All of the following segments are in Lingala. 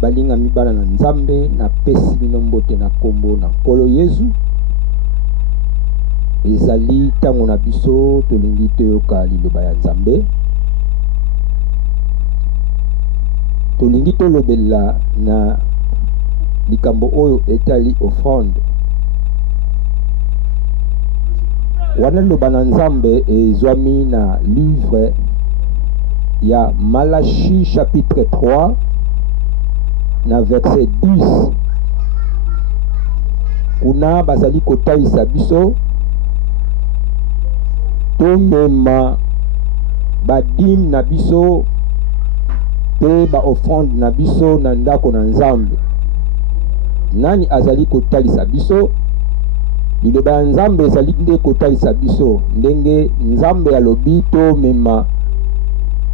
balinga mibala na nzambe na pesi bino mbote na kombo na nkolo Yesu. Ezali tango na biso tolingi toyoka liloba ya nzambe. Tolingi tolobela na likambo oyo etali offrande. Wana liloba na nzambe ezwami na livre ya Malachi chapitre 3 na verset 10. Kuna bazali kotalisa biso tomema badim na biso pe ba offrande na biso na ndako na nzambe. Nani azali kotalisa biso? Liloba ya nzambe ezali nde kotalisa biso ndenge nzambe alobi tomema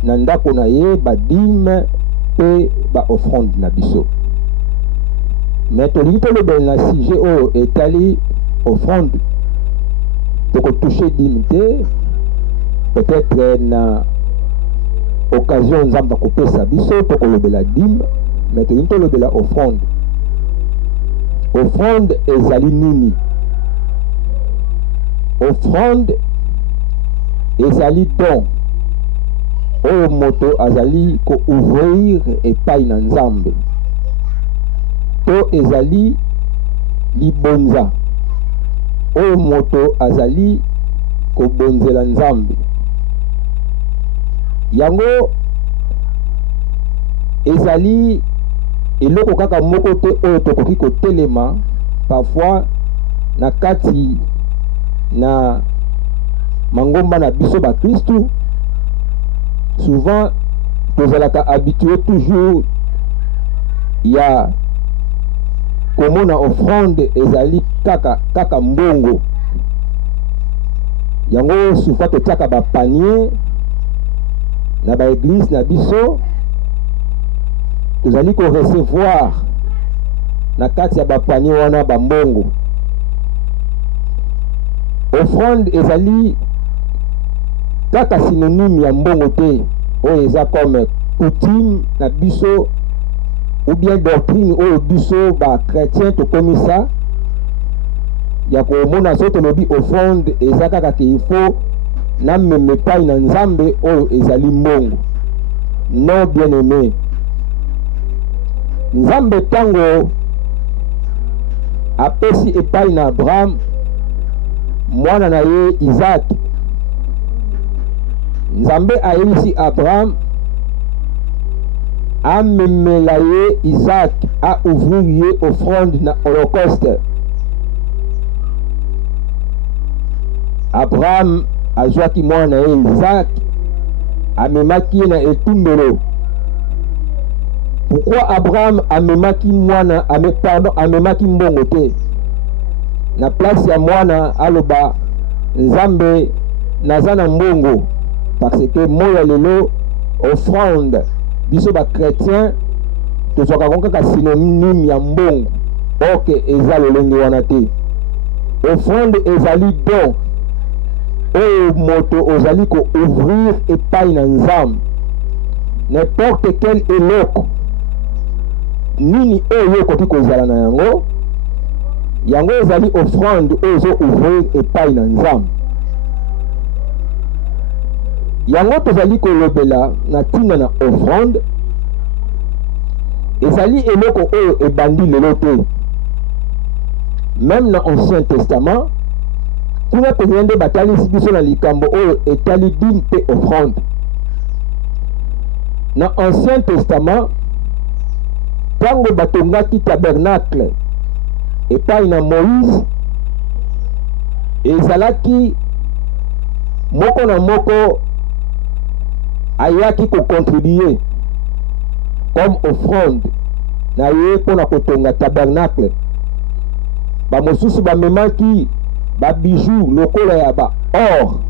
na ndako na ye badim pe ba offrande na biso. Mais tolingi tolobela na sujet oyo etali offrande. Tokotouche dim te, peut-être na occasion nzambe akopesa biso tokolobela dim, mais tolingi tolobela offrande. Offrande ezali nini? Offrande ezali don oyo moto azali ko ouvrir epai na nzambe. To ezali libonza oyo moto azali kobonzela nzambe. Yango ezali eloko kaka moko te oyo tokoki kotelema parfois na kati na mangomba na biso ba Kristu. Souvent tozalaka habitué toujours ya komona offrande ezali kaka mbongo. Yango souvent totiaka ba panier na ba église na biso, tozali ko recevoir na kati ya ba panier wana ba mbongo. Offrande ezali kaka synonyme ya mbongo te, oyo eza comme coutume na biso ou bien doctrine oyo biso ba chrétien tokomi sa ya komona so tolobi offrande eza kaka ke il faut na meme epai na nzambe oyo ezali mbongo. Non, bien aimé, nzambe tango apesi epai na Abraham mwana na ye Isaac, nzambe ayebisi Abraham amemela ye Isaac, a ouvrir ye offrande na holocauste. Abraham azwaki mwana na ye Isaac, amemaki ye na etumbelo. Pourquoi Abraham amemaki mwana, amemaki mbongo te? Na place ya mwana aloba nzambe naza na mbongo, parce que moya lelo offrande biso ba chrétien tozwaka kaka synonyme ya mbongo. Ok, eza lolenge wana te. Offrande ezali don oyo moto ozali ko ouvrir epai na nzambe. N'importe quel eloko nini oyo okoki kozala na yango, yango ezali offrande oyo ezo ouvrir epai na nzambe. Yango tozali kolobela na ntina na offrande ezali eloko oyo ebandi lelo te. Même na Ancien Testament kuna penye nde batalisi biso na likambo oyo etali dîme pe offrande. Na Ancien Testament tango batongaki tabernacle epai na Moïse, ezalaki moko na moko ayaki kocontribuer comme offrande na ye mpona kotonga tabernacle. Bamosusu bamemaki babijou lokola ya ba or,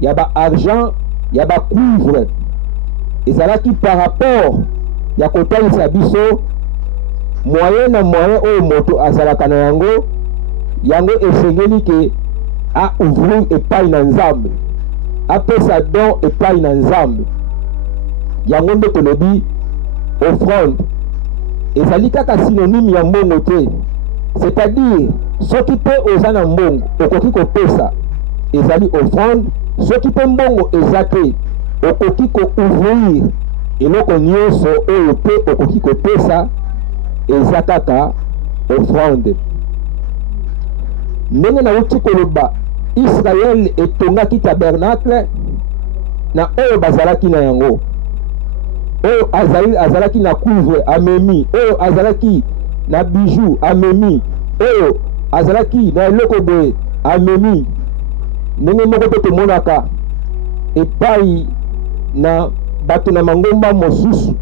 ya ba argent, ya ba cuivre. Ezalaki par rapport ya kotalisa biso moyen na moyen oyo moto azalaka na yango, yango esengeli ke a ouvrir epai na nzambe, apesa don epai na nzambe. Yango nde tolobi offrande. ezali kaka synonyme ya mbongo te. C'est-à-dire soki mpe oza na mbongo okoki kopesa ezali offrande, soki mpe mbongo eza te okoki ko-ouvrir eloko nyonso oyo mpe okoki kopesa eza kaka offrande. Ndenge nauti koloba Israel etongaki tabernacle na oyo bazalaki na yango, oyo azalaki na couvre amemi, oyo azalaki na bijou amemi, oyo azalaki na eloko boye amemi. Ndenge moko mpe tomonaka epai na bato na mangomba mosusu,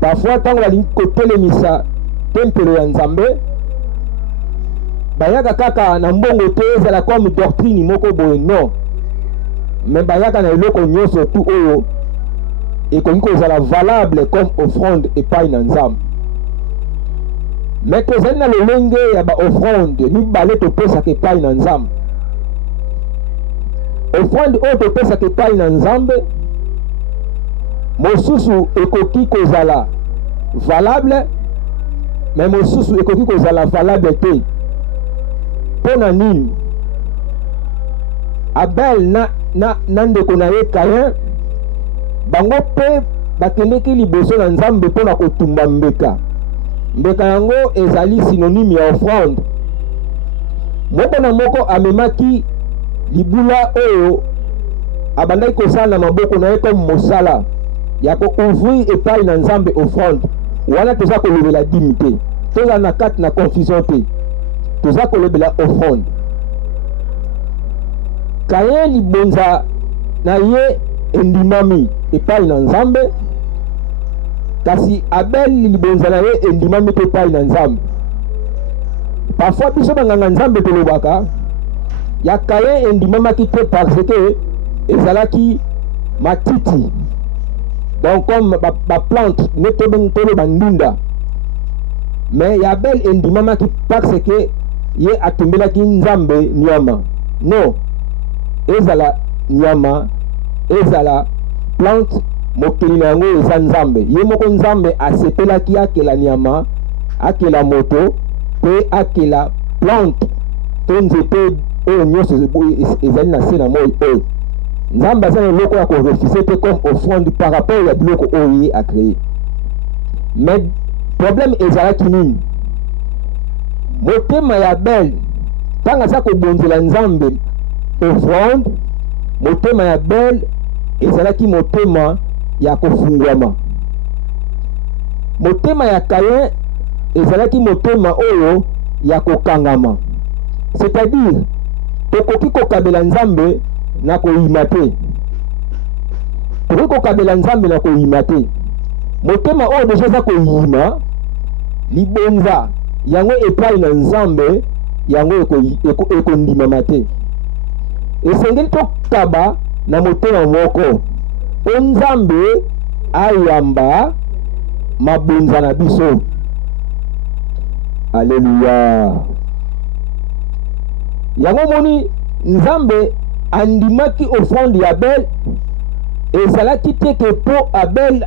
parfois ntango balingi kotelemisa tempelo ya Nzambe bayaka kaka na mbongo te ezala comme doctrine moko boye, non, mais bayaka na eloko nyonso tu oyo ekoki kozala valable comme offrande epai na Nzambe. Mais tozali na lolenge ya ba-offrande mibale topesaka epai na Nzambe. Offrande oyo topesaka epai na Nzambe mosusu ekoki kozala valable, mais mosusu ekoki kozala valable te. Pona nini? Abel na ndeko na ye Kain bango mpe bakendeki liboso na Nzambe mpona kotumba mbeka. Mbeka yango ezali synonyme ya offrande. Moko na moko amemaki libula oyo abandaki kosala na maboko na ye comme mosala ya ko-ouvrir epai na Nzambe offrande. Wana toza kolobela dîme te, toza na kati na confusion te, toza kolobela offrande. Kain libonza na ye endimami epai na Nzambe, kasi Abel libonza na ye endimami te epai na Nzambe. Parfois biso banganga Nzambe tolobaka ya Kain endimamaki te parce que ezalaki matiti, donc comme ba plante ne tolo bandunda. Mais ya Abel endimamaki parce que ye atumbelaki Nzambe nyama. Non, ezala nyama, ezala plante, mokili na yango eza Nzambe. Ye moko Nzambe asepelaki akela nyama, akela moto, pe akela plante to nzete oyo nyonso ezali na se na moi oyo. Nzambe aza na eloko ya korefuse te comme offrande par rapport ya biloko oyo ye acreye. Mais problème ezalaki nini? Motema ya Abel ntango aza kobonzela Nzambe offrande, motema ya Abel ezalaki motema ya kofungwama. Motema ya Kain ezalaki motema oyo ya kokangama. C'est-à-dire tokoki kokabela Nzambe na koyima te, tokoki kokabela Nzambe na koyima te. Motema oyo deja eza koyima, libonza yango epai na Nzambe yango ekondimama te. Esengeli tokaba na motema moko po Nzambe ayamba mabonza na biso. Alléluia. Yango moni Nzambe andimaki offrande ya Abel ezalaki te ke po Abel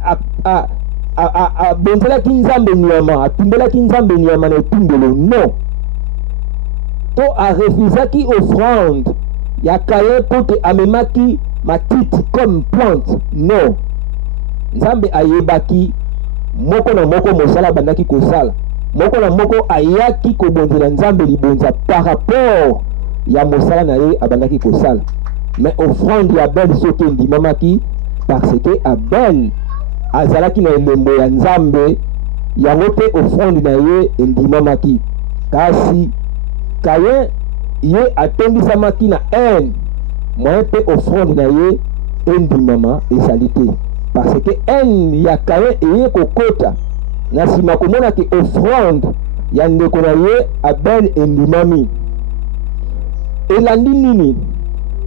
abonzelaki Nzambe nyama, atumbelaki Nzambe nyama na etumbelo, non. To arefusaki offrande ya Kain po te amemaki matiti comme plante, non. Nzambe ayebaki moko na moko mosala bandaki kosala, moko na moko ayaki kobonzela Nzambe libonza par rapport ya mosala na ye abandaki kosala. Mais offrande ya Abel soki endimamaki parce que Abel azalaki na elembo ya Nzambe, yango te offrande na ye endimamaki. Kasi Kain ye atondisamaki na haine, moyen pe offrande na ye endimama ezali te, parce que haine ya Kain eye kokota na nsima komona ke offrande ya ndeko na ye Abel endimami. Elandi nini?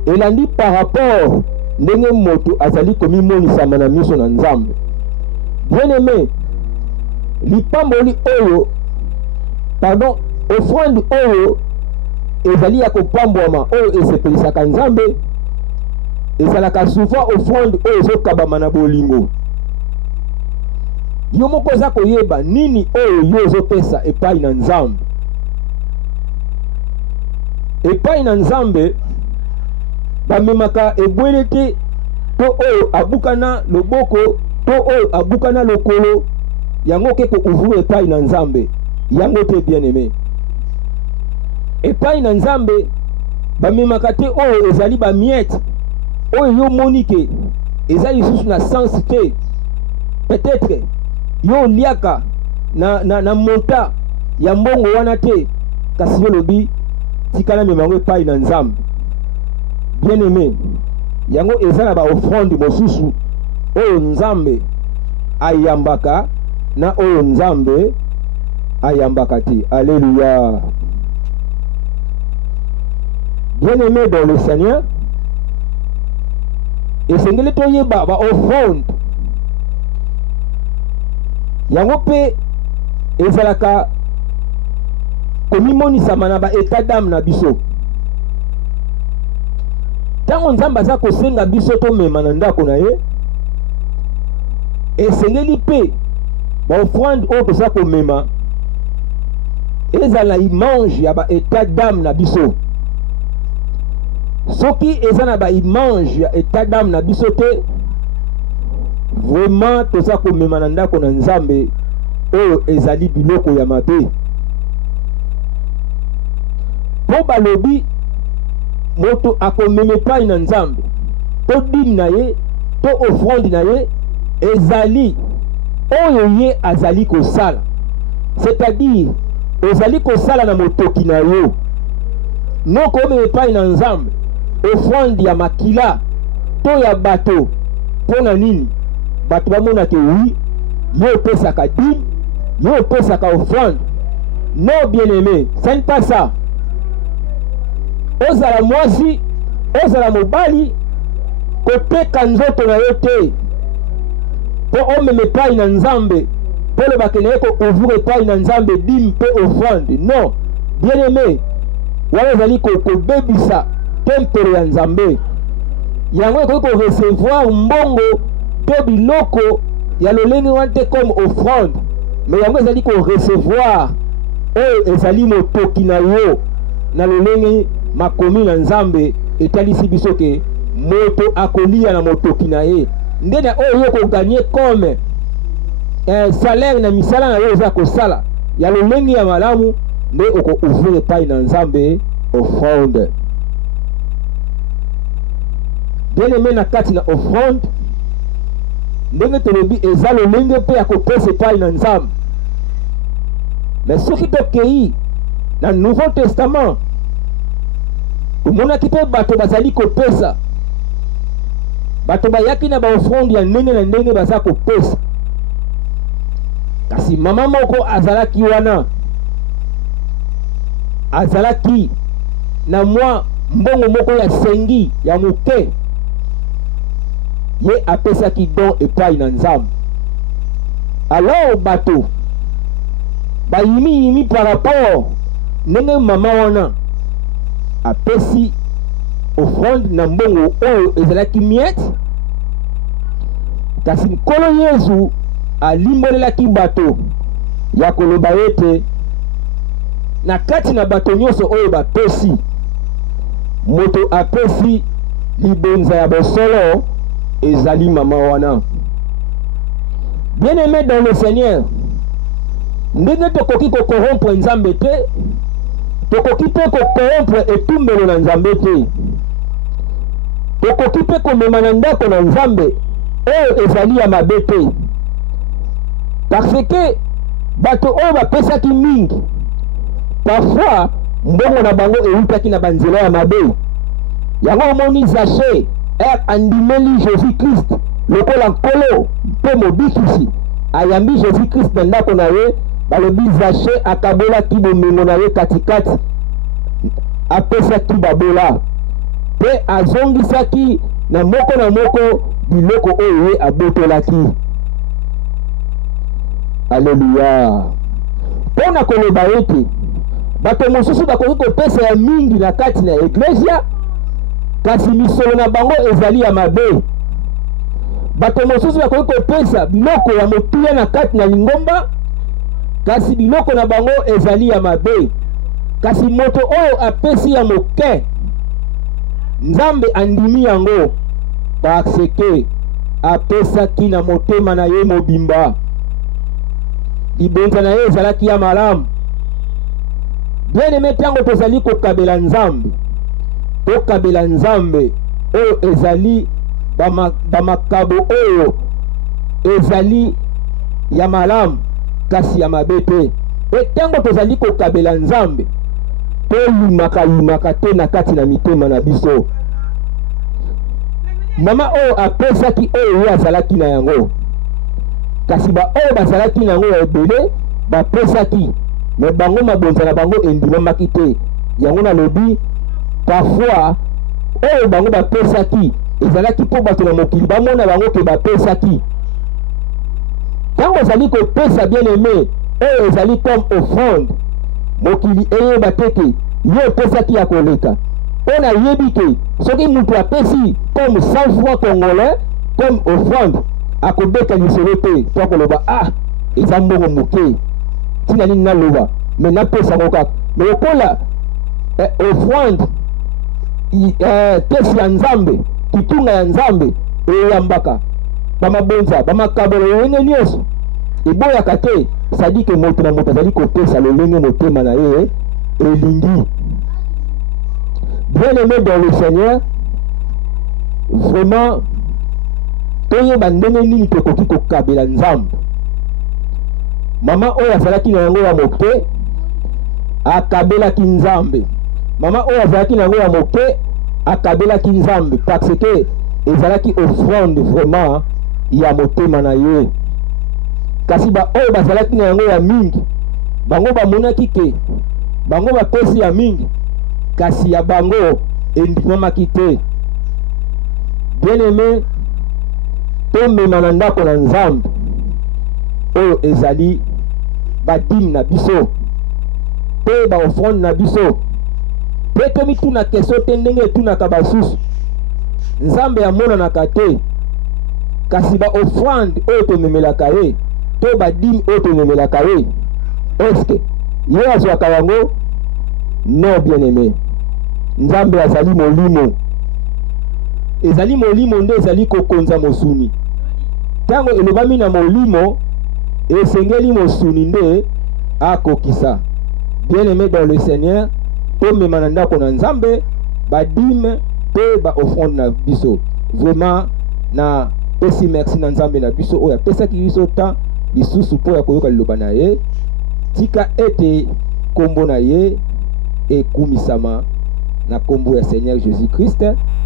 Elandi par rapport ndenge moto azali komimonisama na miso na Nzambe. Bien aimé, lipamboli oyo, pardon, offrande oyo ezali ya kopambwama oyo esepelisaka Nzambe ezalaka souvent offrande oyo ezokabama na bolingo. yo moko za koyeba nini oyo yo ozopesa epai na Nzambe. Epai na Nzambe bamemaka ebwele te to oyo abukana loboko to oyo abukana lokolo yango ke ko ouvrir epai na Nzambe yango te bien aimé. Epai na Nzambe bamemaka te oyo ezali ba miette oyo yo monike ezali lisusu na sens te. Peut-être yo liaka na monta ya mbongo wana te kasi yo lobi tikala memango epai na Nzambe. Bien aimé, yango ezala ba offrande mosusu oyo Nzambe ayambaka na oyo Nzambe ayambaka te. Alléluia. Bien aimé dans le Seigneur, esengeli toyeba ba offrande yango pe ezalaka komimonisama na ba état d'âme na biso. Tango Nzambe aza kosenga biso tomema na ndako na ye, esengeli pe ba offrande oyo toza komema ezala image ya ba état d'âme na biso. Soki eza na ba image ya état d'âme na biso te, vraiment toza komema na ndako na Nzambe oyo ezali biloko ya mabe. Po balobi moto akomeme epai na Nzambe to dîme na ye to offrande na ye ezali oyo ye azali kosala, c'est-à-dire ezali kosala na motoki na yo. Noko omema epai na Nzambe offrande ya makila to ya bato pona nini? Bato bamonake oui yo opesaka dîme, yo opesaka offrande. Non bien aimé, ce n'est pas ça. Ozala mwasi, ozala mobali, kopeka nzoto na yo te po omema epai na Nzambe po lobaka na ye ko ouvrir epai na Nzambe dîme pe offrande. Non bien aimé, wana ezali kobebisa tempelo ya Nzambe. Yango ekoki korecevoir mbongo to biloko ya lolenge wana te comme offrande, mais yango ezali korecevoir oyo ezali motoki na yo na lolenge makomi na Nzambe etalisi biso ke moto akolia na motoki na ye. Nde na oyo yo koganye comme salaire na misala na yo eza kosala ya lolenge ya malamu, nde oko ouvrir epai na Nzambe offrande. Bien aimé, na kati na offrande ndenge tolobi eza lolenge mpe ya kopesa epai na Nzambe. Mais soki tokei na Nouveau Testament tomonaki mpe bato bazali kopesa, bato bayaki na baoffrande ya ndenge na ndenge baza kopesa. Kasi mama moko azalaki wana, azalaki na mwa mbongo moko ya sengi ya moke, ye apesaki don epai na Nzambe. Alors bato bayimi par rapport ndenge mama wana apesi offrande na mbongo oyo ezalaki miette. Kasi nkolo Yesu alimbolelaki bato ya koloba ete na kati na bato nyonso oyo bapesi, moto apesi libonza ya bosolo ezali mama wana. Bien aimé dans le Seigneur, ndenge tokoki kokorompre Nzambe te, tokoki mpe kokorompre etumbelo na Nzambe te. Tokoki mpe komema na ndako na Nzambe oyo ezali ya mabe te, parce que bato oyo bapesaki mingi parfois mbongo na bango eutaki na banzela ya mabe. Yango omoni Zaché andimeli Jésus-Christ lokola nkolo mpe mobikisi, ayambi Jésus-Christ na ndako na ye. Balobi Zaché akabolaki bomengo na ye katikati, apesaki babola mpe azongisaki na moko biloko oyo ye abotolaki. Alléluia. Pona koloba ete bato mosusu bakoki kopesa ya mingi na kati na eklesia, kasi misolo na bango ezali ya mabe. bato mosusu bakoki kopesa biloko ya motuya na kati na lingomba, kasi biloko na bango ezali ya mabe. Kasi moto oyo apesi ya moke, Nzambe andimi yango parce que apesaki na motema na ye mobimba, libonza na ye ezalaki ya malamu. Bien-aimé, ntango tozali kokabela Nzambe, tokabela Nzambe oyo ezali bamakabo oyo ezali ya malamu kasi ya mabe te. Ntango tozali kokabela Nzambe, tolimaka te na kati na mitema na biso. Mama oyo apesaki oyo ye azalaki na yango, kasi oyo bazalaki na yango ya ebele bapesaki, me bango mabonza na bango endimamaki te. Yango nalobi parfois oyo bango bapesaki ezalaki mpo bato na mokili bamona bango ke bapesaki. Ntango ozali kopesa bien-aimé oyo ezali comme offrande, mokili eyeba te ke ye opesaki ya koleka. On a yebi ke soki mutu apesi comme 100 francs congolais comme offrande, akobeka lisolo te to akoloba eza mbongo moke tina nini naloba me napesa ngo kaka. Me lokola offrande pesi ya Nzambe, kitunga ya Nzambe eyambaka bamabonza bamakabolo lolenge nyonso eboyaka te. Sadi ke moto na moto azali kopesa lolenge motema na ye elingi. Bien-aimé dans le Seigneur, vraiment toyeba ndenge nini tokoki kokabela Nzambe. Mama oyo azalaki na yango ya moke akabelaki Nzambe. Mama oyo azalaki na yango ya moke akabelaki Nzambe parce que ezalaki offrande vraiment ya motema na ye. Kasi oyo bazalaki na yango ya mingi, bango bamonaki ke bango bapesi ya mingi, kasi ya bango endimamaki te. Bien-aimé, tomema na ndako na Nzambe oyo ezali badime na biso pe baofrande na biso. Pe tomituna keso te ndenge etunaka basusu, Nzambe amonanaka te. Kasi baofrande oyo tomemelaka ye to badime oyo tomemelaka ye, eske ye azwaka yango? Non, bien-aimé. Nzambe azali molimo. Ezali molimo nde ezali kokonza mosuni. Tango elobami na molimo, esengeli mosuni nde akokisa. Bien-aimé dans le Seigneur, tomema na ndako na Nzambe badime pe baofrande na biso. Vraiment na pesi merci na Nzambe na biso oyo apesaki biso temps lisusu mpo ya koyoka liloba na ye. Tika ete kombo na ye ekumisama na kombo ya Seigneur Jésus Christ.